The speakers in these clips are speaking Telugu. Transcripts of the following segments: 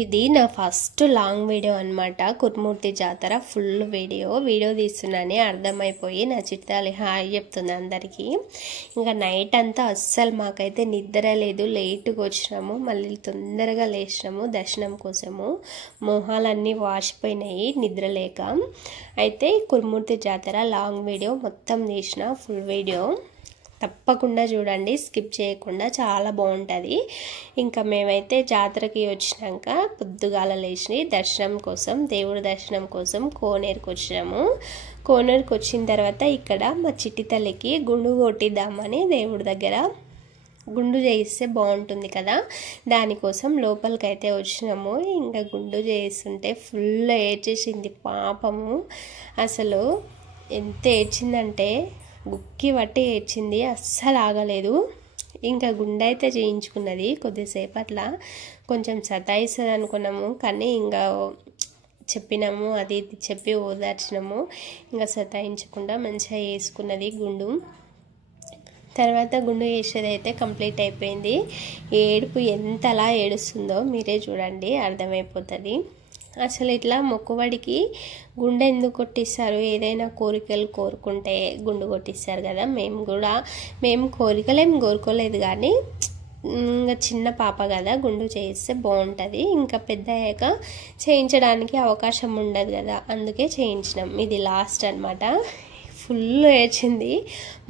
ఇది నా ఫస్ట్ లాంగ్ వీడియో అన్నమాట. కుర్మూర్తి జాతర ఫుల్ వీడియో తీస్తున్నానే అర్థమైపోయి నా చిట్టాలి హాయ్ చెప్తుంది అందరికీ. ఇంకా నైట్ అంతా అస్సలు మాకైతే నిద్ర లేదు, లేటుగా వచ్చినాము, మళ్ళీ తొందరగా లేచినాము దర్శనం కోసము. మొహాలన్నీ వాసిపోయినాయి నిద్ర లేక. అయితే కుర్మూర్తి జాతర లాంగ్ వీడియో మొత్తం తీసిన, ఫుల్ వీడియో తప్పకుండా చూడండి, స్కిప్ చేయకుండా, చాలా బాగుంటుంది. ఇంకా మేమైతే జాతరకి వచ్చినాక పొద్దుగాల లేచి దర్శనం కోసం, దేవుడి దర్శనం కోసం కోనేరుకు వచ్చినాము. కోనేరుకు వచ్చిన తర్వాత ఇక్కడ మా చిట్టి తల్లికి గుండు కొట్టిద్దామని దేవుడి దగ్గర గుండు చేయిస్తే బాగుంటుంది కదా, దానికోసం లోపలికైతే వచ్చినాము. ఇంకా గుండు చేయిస్తుంటే ఫుల్ ఏడ్చేసింది పాపము. అసలు ఎంత ఏడ్చిందంటే గుక్కి పట్టి ఏడ్చింది, అస్సలు ఆగలేదు. ఇంకా గుండె అయితే చేయించుకున్నది. కొద్దిసేపు అట్లా కొంచెం సతాయిస్తుంది అనుకున్నాము, కానీ ఇంకా చెప్పినాము, అది చెప్పి ఓదార్చినాము. ఇంకా సతాయించకుండా మంచిగా వేసుకున్నది గుండు. తర్వాత గుండు వేసేది అయితే కంప్లీట్ అయిపోయింది. ఏడుపు ఎంతలా ఏడుస్తుందో మీరే చూడండి, అర్థమైపోతుంది. అసలు ఇట్లా మొక్కుబడికి గుండె ఎందుకు కొట్టిస్తారు? ఏదైనా కోరికలు కోరుకుంటే గుండు కొట్టిస్తారు కదా. మేము కోరికలేం కోరుకోలేదు, కానీ ఇంకా చిన్న పాప కదా, గుండు చేయిస్తే బాగుంటుంది. ఇంకా పెద్ద అయ్యాక చేయించడానికి అవకాశం ఉండదు కదా, అందుకే చేయించినాం. ఇది లాస్ట్ అన్నమాట. ఫుల్ ఏడ్చింది,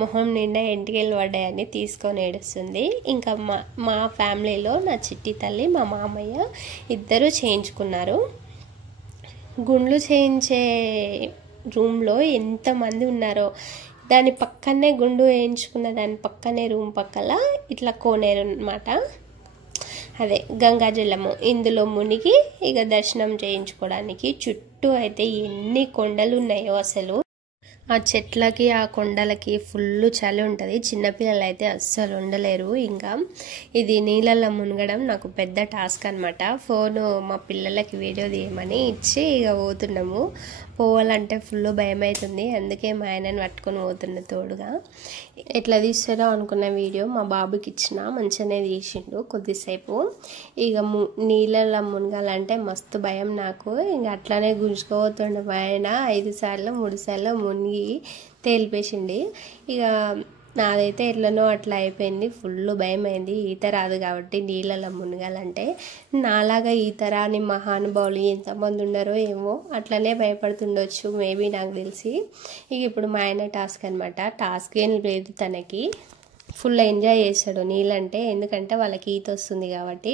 మొహం నిండా ఎంటికలు పడ్డాయని తీసుకొని ఏడుస్తుంది. ఇంకా మా ఫ్యామిలీలో నా చిట్టి తల్లి, మా మామయ్య ఇద్దరు చేయించుకున్నారు. గుండ్లు చేయించే రూమ్లో ఎంతమంది ఉన్నారో, దాని పక్కనే గుండు వేయించుకున్న దాని పక్కనే రూమ్ పక్కల ఇట్లా కోనేరు అన్నమాట, అదే గంగాజలము. ఇందులో మునిగి ఇక దర్శనం చేయించుకోవడానికి చుట్టూ అయితే ఎన్ని కొండలు ఉన్నాయో అసలు. ఆ చెట్లకి ఆ కొండలకి ఫుల్ చలి ఉంటుంది, చిన్నపిల్లలు అయితే అస్సలు ఉండలేరు. ఇంకా ఇది నీళ్ళల్లో మునగడం నాకు పెద్ద టాస్క్ అనమాట. ఫోను మా పిల్లలకి వీడియో తీయమని ఇచ్చి ఇక పోతున్నాము. పోవాలంటే ఫుల్ భయం అవుతుంది, అందుకే మా ఆయనని పట్టుకొని పోతున్న తోడుగా. ఎట్లా తీస్తారో అనుకున్న వీడియో మా బాబుకి ఇచ్చిన, మంచిగానే తీసిండు కొద్దిసేపు. ఇక నీళ్ళల్లో మునగాలంటే మస్తు భయం నాకు. ఇంక అట్లానే గుంజుకోపోతుండే మా ఆయన 5 సార్లు 3 సార్లు మునిగి తేలిపేసిండి. ఇక నాదైతే ఎట్లనో అట్లా అయిపోయింది, ఫుల్ భయం అయింది. ఈత రాదు కాబట్టి నీళ్ళలో మునగాలంటే. నాలాగా ఈత రాని మహానుభావులు ఎంతమంది ఉన్నారో ఏమో, అట్లనే భయపడుతుండొచ్చు మేబీ, నాకు తెలిసి. ఇక ఇప్పుడు మా ఆయన టాస్క్ అనమాట. టాస్క్ ఏం లేదు తనకి, ఫుల్ ఎంజాయ్ చేస్తాడు నీళ్ళంటే, ఎందుకంటే వాళ్ళకి ఈత వస్తుంది కాబట్టి.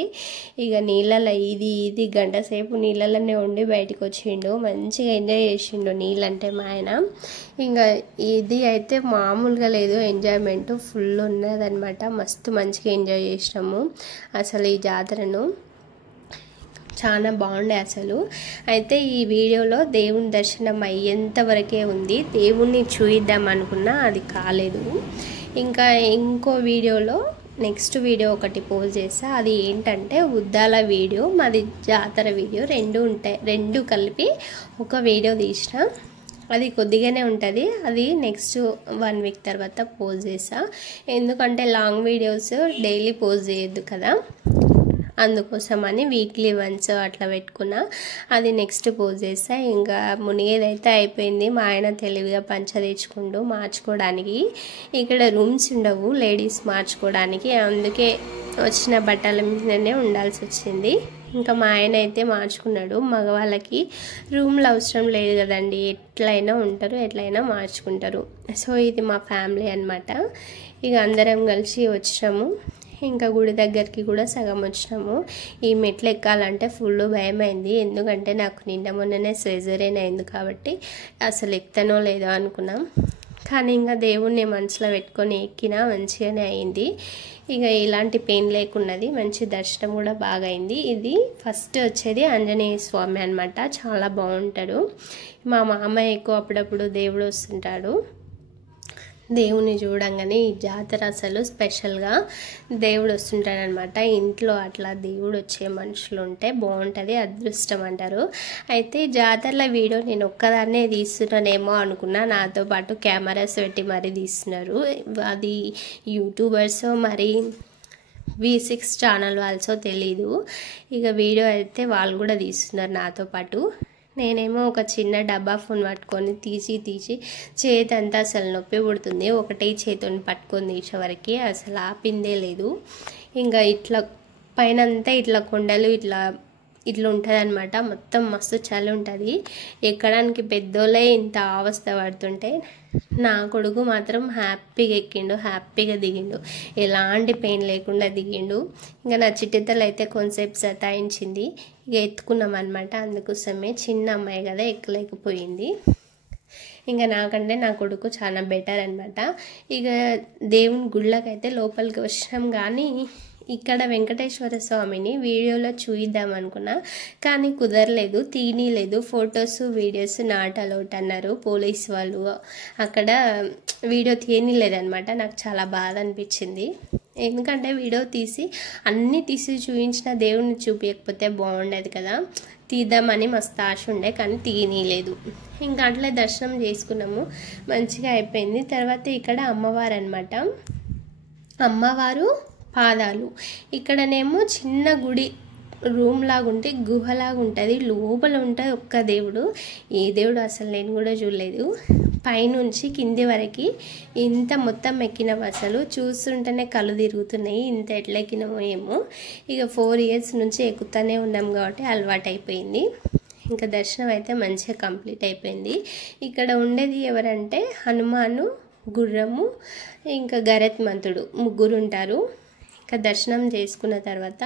ఇక నీళ్ళలో ఇది గంట సేపు నీళ్ళలోనే ఉండి బయటకు వచ్చిండు, మంచిగా ఎంజాయ్ చేసిండు నీళ్ళంటే మా ఆయన. ఇంకా ఇది అయితే మామూలుగా లేదు, ఎంజాయ్మెంట్ ఫుల్ ఉన్నదనమాట. మస్తు మంచిగా ఎంజాయ్ చేసినాము అసలు ఈ జాతరను, చాలా బాగుండే అసలు. అయితే ఈ వీడియోలో దేవుని దర్శనం అయ్యేంత వరకే ఉంది, దేవుణ్ణి చూయిద్దాం అనుకున్నా అది కాలేదు. ఇంకా ఇంకో వీడియోలో నెక్స్ట్ వీడియో ఒకటి పోస్ట్ చేసా, అది ఏంటంటే ఉద్దాల వీడియో, మాది జాతర వీడియో, రెండు కలిపి ఒక వీడియో తీసిన. అది కొద్దిగానే ఉంటుంది, అది నెక్స్ట్ 1 వీక్ తర్వాత పోస్ట్ చేసా. ఎందుకంటే లాంగ్ వీడియోస్ డైలీ పోస్ట్ చేయొద్దు కదా, అందుకోసమని వీక్లీ వన్స్ అట్లా పెట్టుకున్నా. అది నెక్స్ట్ పోజ్ చేస్తా. ఇంకా మునిగేదైతే అయిపోయింది. మా ఆయన తెలివిగా పంచ తెచ్చుకుంటూ మార్చుకోవడానికి. ఇక్కడ రూమ్స్ ఉండవు లేడీస్ మార్చుకోవడానికి, అందుకే వచ్చిన బట్టల మీదనే ఉండాల్సి వచ్చింది. ఇంకా మా ఆయన అయితే మార్చుకున్నాడు. మగవాళ్ళకి రూమ్లు అవసరం లేదు కదండి, ఎట్లయినా ఉంటారు, ఎట్లయినా మార్చుకుంటారు. సో ఇది మా ఫ్యామిలీ అన్నమాట. ఇక అందరం కలిసి వచ్చినాము. ఇంకా గుడి దగ్గరికి కూడా సగం వచ్చినాము. ఈ మెట్లు ఎక్కాలంటే ఫుల్ భయం అయింది, ఎందుకంటే నాకు నిన్న మొన్ననే సర్జరీ అయింది కాబట్టి అసలు ఎక్కుతానో లేదో అనుకున్నాం. కానీ ఇంకా దేవుణ్ణి మనసులో పెట్టుకొని ఎక్కినా మంచిగానే అయింది. ఇక ఇలాంటి పెయిన్ లేకున్నది, మంచి దర్శనం కూడా బాగా అయింది. ఇది ఫస్ట్ వచ్చేది ఆంజనేయ స్వామి అనమాట, చాలా బాగుంటాడు. మా మామయ్య ఎక్కువ అప్పుడప్పుడు దేవుడు వస్తుంటాడు. దేవుని చూడంగానే ఈ జాతర అసలు స్పెషల్గా దేవుడు వస్తుంటాడనమాట. ఇంట్లో అట్లా దేవుడు వచ్చే మనుషులు ఉంటే బాగుంటుంది, అదృష్టం అంటారు. అయితే జాతరల వీడియో నేను ఒక్కదాన్నే తీస్తున్నానేమో అనుకున్నా, నాతో పాటు కెమెరాస్ పెట్టి మరీ తీస్తున్నారు. అది యూట్యూబర్స్ మరి V6 ఛానల్ ఆల్సో తెలీదు. ఇక వీడియో అయితే వాళ్ళు కూడా తీస్తున్నారు నాతో పాటు. నేనేమో ఒక చిన్న డబ్బా ఫోన్ పట్టుకొని తీసి చేతి అంతా అసలు నొప్పి పుడుతుంది. ఒకటే చేతిని పట్టుకొని తీసేవరకు అసలు ఆపిందే లేదు. ఇంకా ఇట్లా పైన అంతా ఇట్లా కొండలు ఇట్లా ఉంటుంది అనమాట. మొత్తం మస్తు చలి ఉంటుంది. ఎక్కడానికి పెద్దోళ్ళే ఇంత అవస్థ పడుతుంటే నా కొడుకు మాత్రం హ్యాపీగా ఎక్కిండు, హ్యాపీగా దిగిండు, ఎలాంటి పెయిన్ లేకుండా దిగిండు. ఇంకా నా చిట్టితలు అయితే కొంతసేపు సతాయించింది. ఇక ఎత్తుకున్నాం అనమాట. అందుకోసమే చిన్న అమ్మాయి కదా ఎక్కలేకపోయింది. ఇంకా నాకంటే నా కొడుకు చాలా బెటర్ అనమాట. ఇక దేవుని గుళ్ళకైతే లోపలికి వచ్చినాం. కానీ ఇక్కడ వెంకటేశ్వర స్వామిని వీడియోలో చూయిద్దాం అనుకున్నా, కానీ కుదరలేదు, తీయలేదు. ఫొటోస్ వీడియోస్ నాట్ అలౌట్ అన్నారు పోలీస్ వాళ్ళు. అక్కడ వీడియో తీయనిలేదనమాట. నాకు చాలా బాధ అనిపించింది. ఎందుకంటే వీడియో తీసి అన్నీ తీసి చూపించిన దేవుడిని చూపించకపోతే బాగుండేది కదా. తీద్దామని మస్తు ఆశ ఉండే, కానీ తీయనీలేదు. ఇంకా అట్లా దర్శనం చేసుకున్నాము, మంచిగా అయిపోయింది. తర్వాత ఇక్కడ అమ్మవారు అనమాట. అమ్మవారు పాదాలు ఇక్కడనేమో చిన్న గుడి రూమ్ లాగా ఉంటే గుహలాగా ఉంటుంది. లోపల ఉంటుంది ఒక్క దేవుడు. ఏ దేవుడు అసలు నేను కూడా చూడలేదు. పైనుంచి కింది వరకు ఇంత మొత్తం ఎక్కినాం. అసలు చూస్తుంటేనే కళ్ళు తిరుగుతున్నాయి, ఇంత ఎట్లా ఎక్కినామో ఏమో. ఇక 4 years నుంచి ఎక్కుతూనే ఉన్నాం కాబట్టి అలవాటు అయిపోయింది. ఇంకా దర్శనం అయితే మంచిగా కంప్లీట్ అయిపోయింది. ఇక్కడ ఉండేది ఎవరంటే హనుమాను, గుర్రము, ఇంకా గరత్మంతుడు, ముగ్గురు ఉంటారు. ఇంకా దర్శనం చేసుకున్న తర్వాత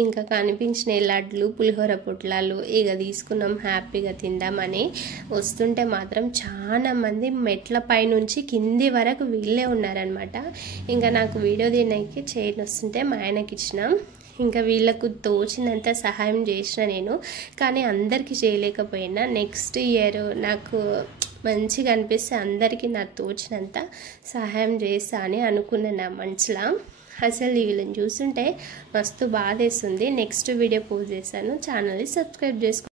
ఇంకా కనిపించిన లడ్లు, పులిహోర పొట్లాలు ఇక తీసుకున్నాం హ్యాపీగా తిందామని. వస్తుంటే మాత్రం చాలా మంది మెట్ల పైనుంచి కింది వరకు వీళ్ళే ఉన్నారనమాట. ఇంకా నాకు వీడియో తీయడానికి చైన్ వస్తుంటే మా ఆయనకి ఇచ్చినాం. ఇంకా వీళ్ళకు తోచినంత సహాయం చేసిన నేను, కానీ అందరికీ చేయలేకపోయినా. నెక్స్ట్ ఇయర్ నాకు మంచిగా అనిపిస్తే అందరికీ నాకు తోచినంత సహాయం చేస్తా అని అనుకున్నాను నా మనసులో. అసలు వీళ్ళని చూస్తుంటే మస్తు బాధేస్తుంది. నెక్స్ట్ వీడియో పోస్ట్ చేశాను. ఛానల్ని సబ్స్క్రైబ్ చేసుకోండి.